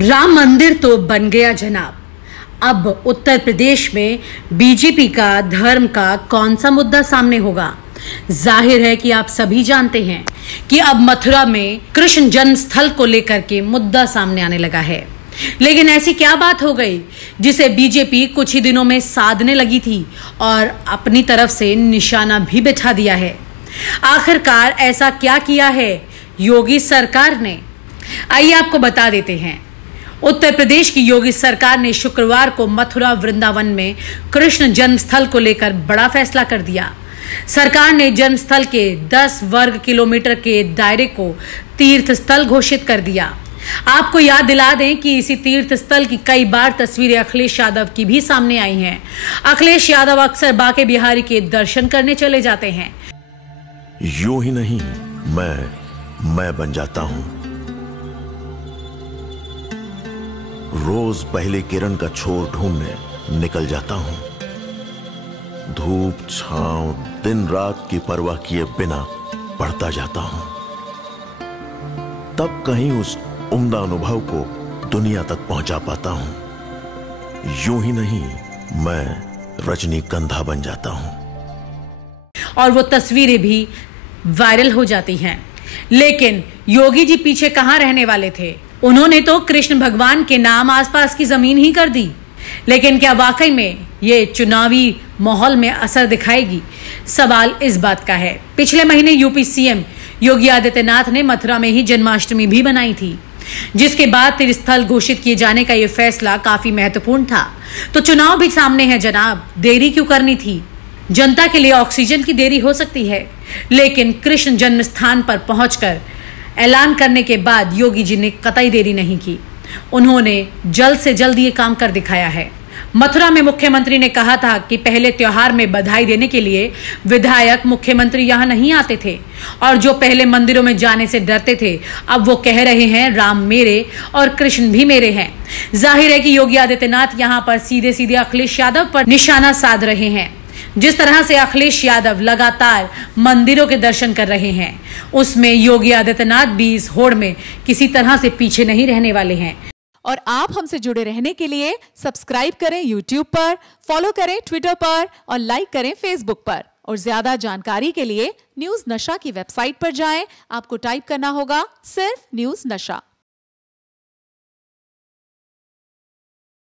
राम मंदिर तो बन गया जनाब। अब उत्तर प्रदेश में बीजेपी का धर्म का कौन सा मुद्दा सामने होगा? जाहिर है कि आप सभी जानते हैं कि अब मथुरा में कृष्ण जन्म स्थल को लेकर के मुद्दा सामने आने लगा है। लेकिन ऐसी क्या बात हो गई जिसे बीजेपी कुछ ही दिनों में साधने लगी थी और अपनी तरफ से निशाना भी बिठा दिया है? आखिरकार ऐसा क्या किया है योगी सरकार ने? आइए आपको बता देते हैं। उत्तर प्रदेश की योगी सरकार ने शुक्रवार को मथुरा वृंदावन में कृष्ण जन्मस्थल को लेकर बड़ा फैसला कर दिया। सरकार ने जन्मस्थल के 10 वर्ग किलोमीटर के दायरे को तीर्थ स्थल घोषित कर दिया। आपको याद दिला दें कि इसी तीर्थ स्थल की कई बार तस्वीरें अखिलेश यादव की भी सामने आई हैं। अखिलेश यादव अक्सर बांके बिहारी के दर्शन करने चले जाते हैं। यूं ही नहीं, मैं बन जाता हूं। रोज पहले किरण का छोर ढूंढने निकल जाता हूं। धूप छांव दिन रात की परवाह किए बिना पढ़ता जाता हूं। तब कहीं उस उम्दा अनुभव को दुनिया तक पहुंचा पाता हूं। यूं ही नहीं, मैं रजनीगंधा बन जाता हूं। और वो तस्वीरें भी वायरल हो जाती हैं। लेकिन योगी जी पीछे कहां रहने वाले थे? उन्होंने तो कृष्ण भगवान के नाम आसपास की जमीन ही कर दी। लेकिन क्या वाकई में ये चुनावी माहौल में असर दिखाएगी? सवाल इस बात का है। पिछले महीने यूपी सीएम योगी आदित्यनाथ ने मथुरा में ही जन्माष्टमी भी बनाई थी, जिसके बाद तीर्थस्थल घोषित किए जाने का यह फैसला काफी महत्वपूर्ण था। तो चुनाव भी सामने है जनाब, देरी क्यों करनी थी? जनता के लिए ऑक्सीजन की देरी हो सकती है, लेकिन कृष्ण जन्म स्थान पर पहुंचकर ऐलान करने के बाद योगी जी ने कतई देरी नहीं की। उन्होंने जल्द से जल्द ये काम कर दिखाया है। मथुरा में मुख्यमंत्री ने कहा था कि पहले त्योहार में बधाई देने के लिए विधायक मुख्यमंत्री यहां नहीं आते थे, और जो पहले मंदिरों में जाने से डरते थे अब वो कह रहे हैं राम मेरे और कृष्ण भी मेरे हैं। जाहिर है कि योगी आदित्यनाथ यहां पर सीधे सीधे अखिलेश यादव पर निशाना साध रहे हैं। जिस तरह से अखिलेश यादव लगातार मंदिरों के दर्शन कर रहे हैं, उसमें योगी आदित्यनाथ भी इस होड़ में किसी तरह से पीछे नहीं रहने वाले हैं। और आप हमसे जुड़े रहने के लिए सब्सक्राइब करें YouTube पर, फॉलो करें Twitter पर और लाइक करें Facebook पर। और ज्यादा जानकारी के लिए न्यूज़ नशा की वेबसाइट पर जाएं। आपको टाइप करना होगा सिर्फ न्यूज़ नशा।